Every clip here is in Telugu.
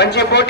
మంచి పోటీని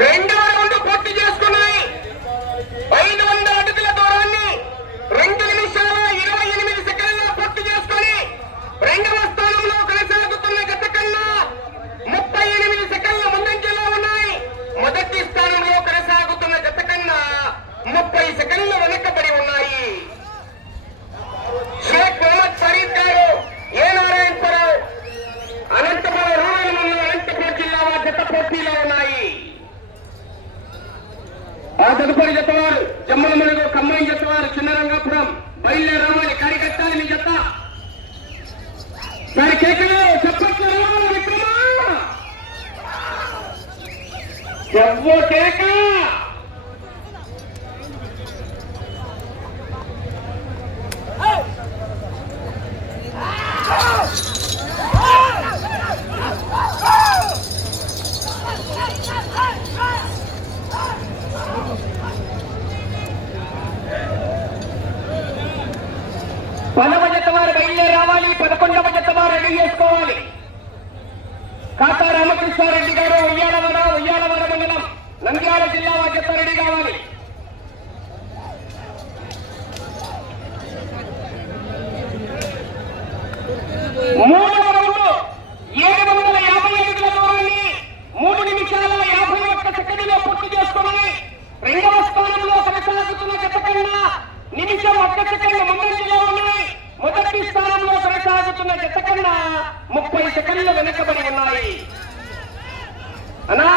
రెండవ రౌండ్ పూర్తి చేసుకున్నాయి ఐదు వందల అడుగుల దూరాన్ని రెండు నిమిషాల ఇరవై ఎనిమిది సెకండ్లలో పూర్తి చేసుకొని రెండవ స్థానంలో కొనసాగుతున్న గత కన్నా ముప్పై ఎనిమిది సెకండ్ల ముందంజలో ఉన్నాయి మొదటి స్థానంలో కొనసాగుతున్న గత కన్నా ముప్పై సెకండ్లు వెనకబడి ఉన్నాయి షేక్ మొహమ్మద్ ఫరీద్ గారు ఏ నారాయణపురం అనంతపురం రూరల్ మండలం అనంతపురం జిల్లా వారి జత పోటీలో ఉన్నాయి. ఆ తదుపరి జతవారు జమ్మల మలుగు కమ్మాయి జతవారు చిన్నరంగాపురం బయలుదేరి రావాలి కరికట్టాలి మీ జత. మరి కేకలు చెప్పట్లు రావాలి విక్రమా? కేక బయలుదేరి పదకొండవ జత వారు రెడీ చేసుకోవాలి. కాకా రామకృష్ణారెడ్డి గారు ఉయ్యాలవర ఉయ్యాలవర మండలం నంద్యాల జిల్లా వారి జత రెడీ కావాలి. మూడు రౌండ్ ఏడు వందల యాభై అడుగుల దూరాన్ని మూడు నిమిషాల యాభై ఒక్క సెకండ్లో పూర్తి చేసుకుని రెండవ స్థానంలో కొనసాగుతున్న జత కన్నా నిమిషం ఒక్క సెకండ్ ముందంజలో ఉన్నాయి కొనసాగుతున్న జత కన్నా ముప్పై సెకండ్లు వెనుకబడి ఉన్నాయి. అన్నా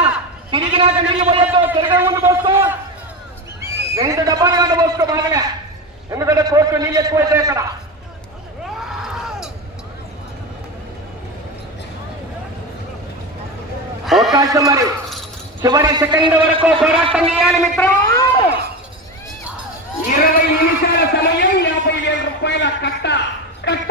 తిరిగినాక నీళ్ళు పోయొద్దు తిరగ ముందు పోస్తూ. రెండు డబ్బాలు కంటే పోస్తూ బాగా ఎందుకంటే కోర్టు నీళ్ళు ఎక్కువైతే అక్కడ అవకాశం మరి. చివరి సెకండ్ వరకు పోరాటం చేయాలి మిత్రం ఇరవై నిమిషాల సమయం యాభై వేల రూపాయల కట్ట కట్ట.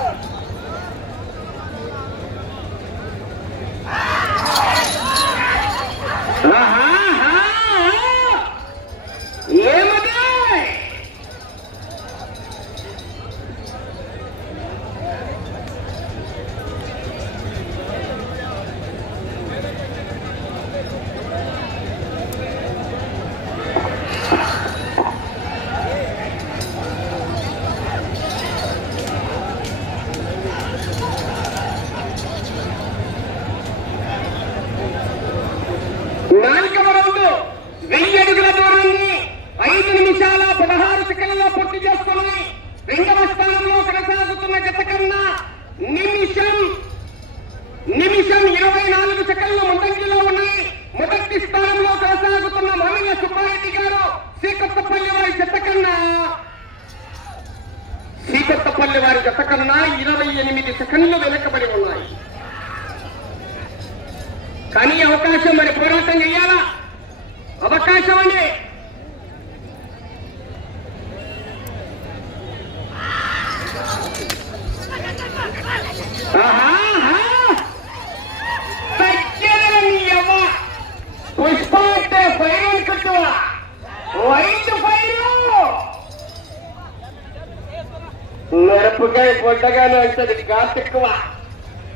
మిరపకాయ పొడ్డగానే ఇది ఘాట్ ఎక్కువ.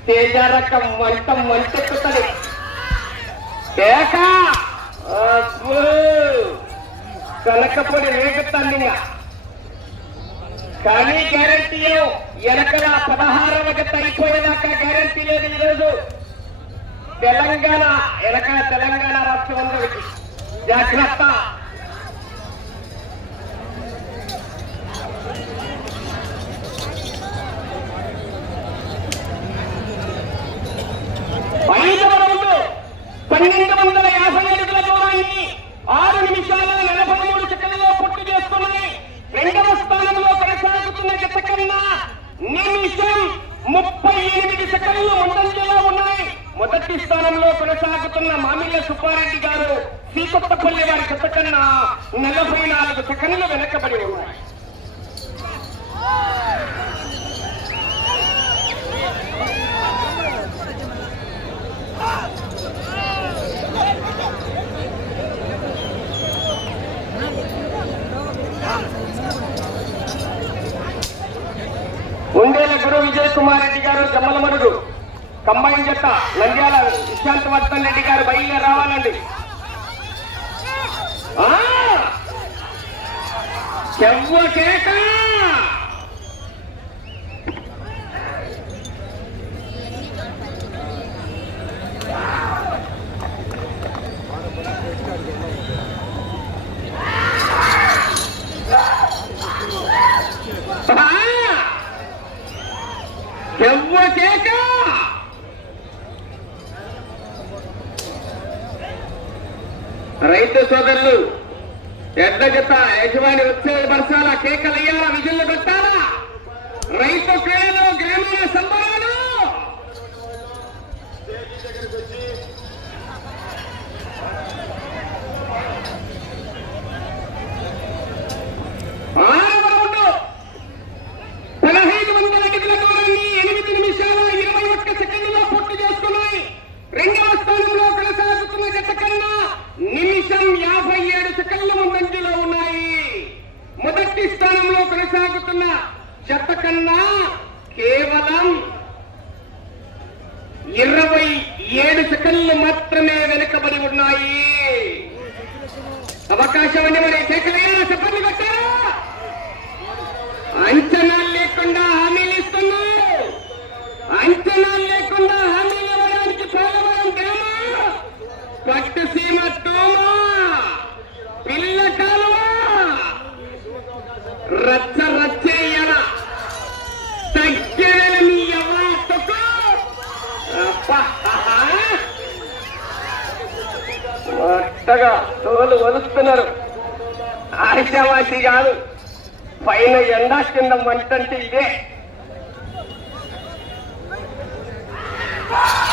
తేజ రకం మంట మంటెక్కుతుంది ఏకా అబ్బో. కనకపొడి కానీ గ్యారంటీ వెనకల పదహారవ గత అయిపోయేదాకా గ్యారంటీ లేదు ఈరోజు. తెలంగాణ వెనక తెలంగాణ రాష్ట్రం జాగ్రత్త ఐదవ రౌండ్ పన్నెండు వందల యాభై అడుగుల దూరాన్ని ఆరు నిమిషాల నలభై మూడు సెకండ్లలో పూర్తి చేసుకున్నాయి రెండవ స్థానంలో కొనసాగుతున్న జత కన్నా నిమిషం ముప్పై ఎనిమిది సెకండ్లు ముందంజలో ఉన్నాయి మొదటి స్థానంలో కొనసాగుతున్న మామిళ్ళ సుబ్బారెడ్డి గారు శ్రీకొత్తపల్లి వారి జత కన్నా నలభై నాలుగు సెకండ్లు వెనకబడి ఉన్నాయి ఉండేల గురు విజయ్ కుమార్ రెడ్డి గారు కంబైన్ జట్ట నంద్యాల విశాంత్ వర్ధన్ రెడ్డి గారు బయలుదేరి రావాలండి. చెవ్వ కేక ఆ! చెవ్వ కేక రైతు సోదరులు ఎడ్ల జత యజమాని వచ్చే బరసాల కేకలయ్యాలా విధులు పెట్టాలా రైతు క్రీడలు గ్రామీణ సంబరాలు ఆరవ రౌండ్ పదహైదు వందల అడుగుల దూరాన్ని ఎనిమిది నిమిషాల ఇరవై ఒక్క సెకండ్లో పూర్తి చేసుకున్నాయి రెండవ స్థానంలో కొనసాగుతున్న జత కన్నా నిమిషం యాభై ఏడు సెకండ్ల ముందంజలో ఉన్నాయి మొదటి స్థానంలో కొనసాగుతున్న జత కన్నా కేవలం ఇరవై ఏడు సెకండ్లు మాత్రమే వెనుకబడి ఉన్నాయి అవకాశం అని మరి కేకలైనా చెప్పండి కొట్టారా అంచనాలు లేకుండా హామీలు ఇస్తున్నారు విత్తనాలు లేకుండా హామీలు ఇవ్వడానికి పోలవరం గ్రామ? పట్టుసీమ తోమ పిల్ల కాలువ రచ్చ రచ్చేయన తగ్గేల మీ యవ్వాతకు అబ్బా, తోలు వలుస్తున్నారు. ఆశావాసి కాదు పైన ఎండా కింద మంటంటే ఇదే. Ah!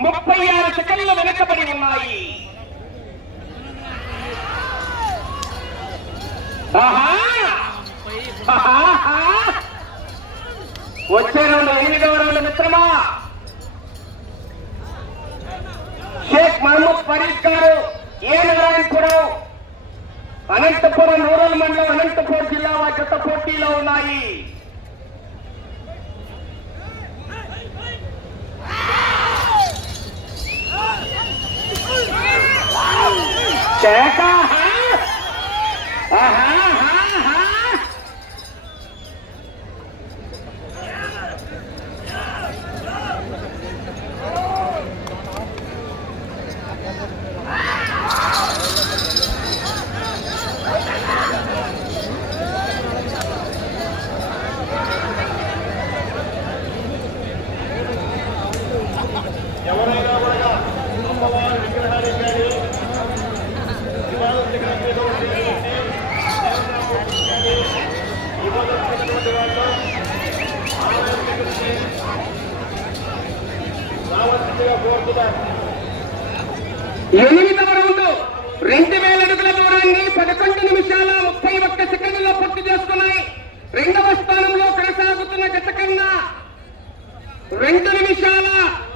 ముప్పై ఆరు సెకండ్లు వెనకబడి ఉన్నాయి. వచ్చే రెండు ఎనిమిదవ రెండు మిత్రమా? షేక్ మహమ్మద్ ఫరీద్ గారు ఏ నారాయణపురం అనంతపురం రూరల్ మండలం అనంతపురం జిల్లా వారి పోటీలో ఉన్నాయి. కేక ఆహా ఎనిమిదవ రౌండ్. రెండు వేల అడుగుల దూరాన్ని పదకొండు నిమిషాల ముప్పై ఒక్క సెకండ్లో పూర్తి చేసుకున్నాయి. రెండవ స్థానంలో కొనసాగుతున్న గత కన్నా రెండు నిమిషాల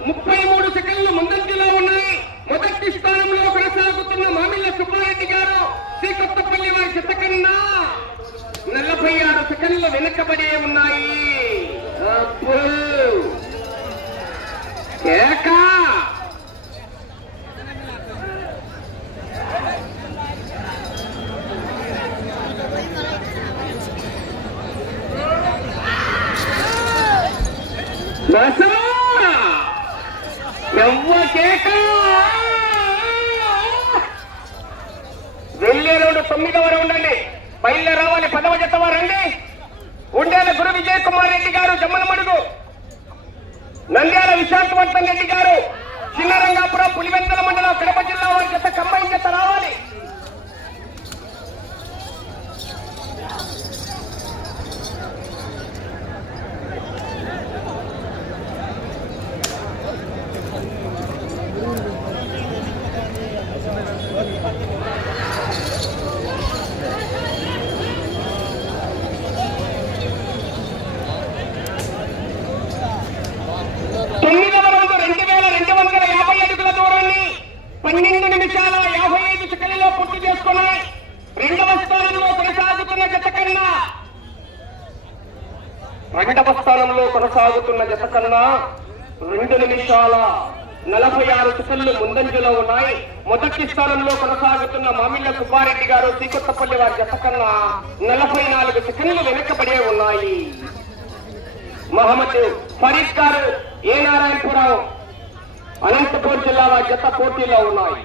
ముప్పై మూడు సెకండ్లు ముందంజలో ఉన్నాయి. మొదటి స్థానంలో కొనసాగుతున్న మామిళ్ళ సుబ్బారెడ్డి గారు శ్రీకొత్తపల్లి వారి జత కన్నా నలభై ఆరు సెకండ్లు వెనుకబడే ఉన్నాయి అబ్బో! కేకా బసవా! ఎవ్వ కేక! వెళ్ళే రౌండ్ తొమ్మిదవ రౌండ్ అండి బయలుదేరి రావాలి పదవ జత వారండి ఉండేల గురు విజయ్ కుమార్ రెడ్డి గారు జమ్మలమడుగు నంద్యాల విశాఖవర్ధన్ రెడ్డి గారు చిన్నరంగాపురం పులివెందుల మండలం కడప జిల్లా వారి జత కంబైన్ జత రావాలి తొమ్మిదవ రౌండ్ రెండు వేల రెండు వందల యాభై అడుగుల దూరాన్ని పన్నెండు నిమిషాల యాభై ఐదు సెకండ్లలో పూర్తి చేసుకున్నాయి రెండవ స్థానంలో కొనసాగుతున్న జత కన్నా రెండవ స్థానంలో కొనసాగుతున్న జత కన్నా రెండు నిమిషాల నలభై ఆరు సెకండ్లు ముందంజలో ఉన్నాయి. మొదటి స్థానంలో కొనసాగుతున్న మామిళ్ళ సుబ్బారెడ్డి గారు శ్రీకొత్తపల్లి వారి జత కన్నా నలభై నాలుగు సెకండ్లు వెనకబడే ఉన్నాయి. మహమ్మద్ ఫరీద్ గారు ఏ నారాయణపురం అనంతపూర్ జిల్లా వారి జత పోటీలో ఉన్నాయి.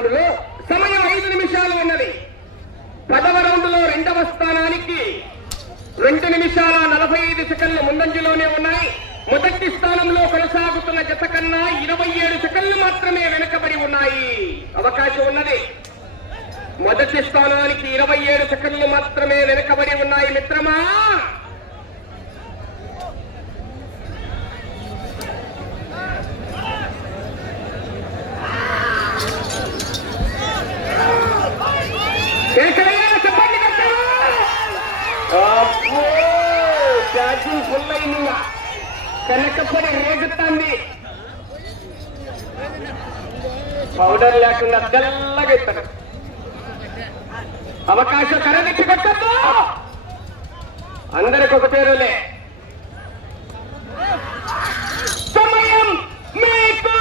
రౌండ్లో సమయం ఐదు నిమిషాలు ఉన్నది. పదవ రౌండ్లో రెండవ స్థానానికి రెండు నిమిషాల నలభై ఐదు సెకండ్లు ముందంజలోనే ఉన్నాయి. మొదటి స్థానంలో కొనసాగుతున్న జత కన్నా ఇరవై ఏడు సెకండ్లు మాత్రమే వెనుకబడి ఉన్నాయి. అవకాశం ఉన్నది. మొదటి స్థానానికి ఇరవై ఏడు సెకండ్లు మాత్రమే వెనుకబడి ఉన్నాయి మిత్రమా? ఛార్జింగ్ ఫుల్ అయింది కనకపడి రేగుతుంది పౌడర్ లేకుండా తెల్లగా ఇస్తాడు. అవకాశం కరదిప్పి పెట్టద్దు. అందరికి ఒక పేరులే. సమయం మీకు.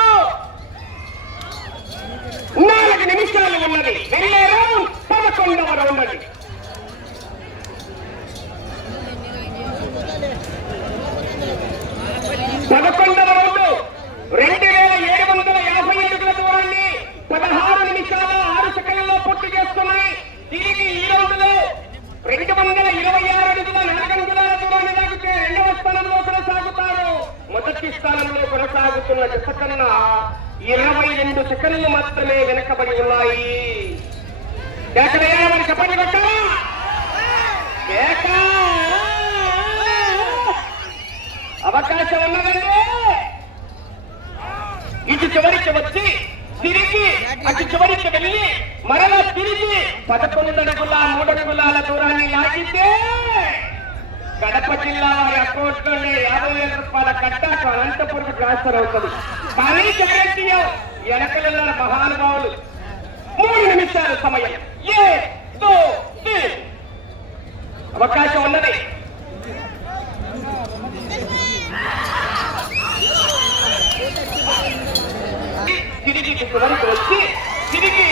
నాలుగు నిమిషాలు ఉన్నది. వెళ్ళే రౌండ్ పదకొండవ రౌండ్ అది పదకొండవ రౌండ్ రెండు వేల ఏడు వందల యాభై అడుగుల దూరాన్ని పదహారు నిమిషాల ఆరు సెకండ్లలో పూర్తి చేసుకున్నాయి తిరిగి ఈ రౌండ్లో రెండు వందల ఇరవై ఆరు అడుగుల నాలుగంగుల దూరాన్ని లాగితే రెండవ స్థానంలో కొనసాగుతారు మొదటి స్థానంలో కొనసాగుతున్న జత కన్నా ఇరవై రెండు సెకండ్లు మాత్రమే వెనకబడి ఉన్నాయి. చెప్పండి కొట్టా అవకాశం ఉన్నదండి. ఇటు చివరికి వచ్చి తిరిగి అటు చివరికి వెళ్ళి మరలా తిరిగి పదకొండు అడుగుల మూడు అడుగుల దూరాన్ని లాగితే కడప జిల్లా వారి అకౌంట్లోనే యాభై వేల రూపాయల కట్టాక అనంతపురం ట్రాన్స్ఫర్ అవుతుంది. కానీ గ్యారంటీ వెనకలున్న మహానుభావులు మూడు నిమిషాల సమయం. ఏ దో అవకాశం ఉన్నది. తిరిగి వచ్చి తిరిగి.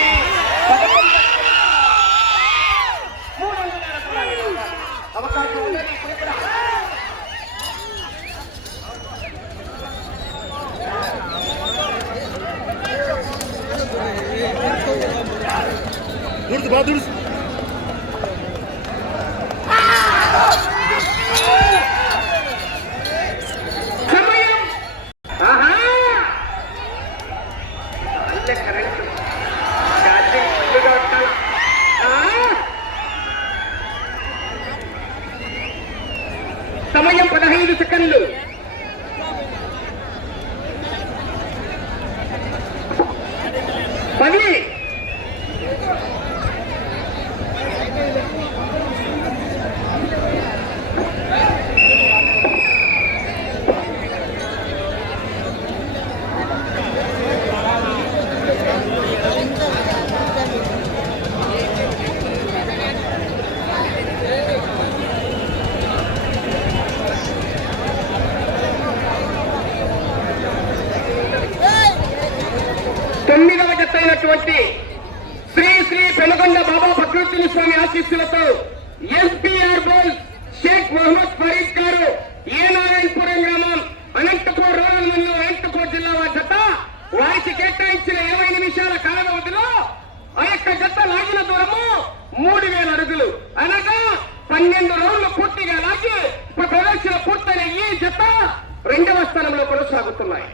Daha dürüst గారు ఏ నారాయణపురం గ్రామం అనంతపూర్ రూరల్ మండలం అనంతపూర్ జిల్లా వారి జత వారికి కేటాయించిన ఇరవై నిమిషాల కాల వ్యవధిలో ఆ యొక్క జత లాగిన దూరము మూడు వేల అడుగులు. అనగా పన్నెండు రోజులు పూర్తిగా లాగి ప్రదర్శన పూర్తయిన ఈ జత రెండవ స్థానంలో కొనసాగుతున్నాయి.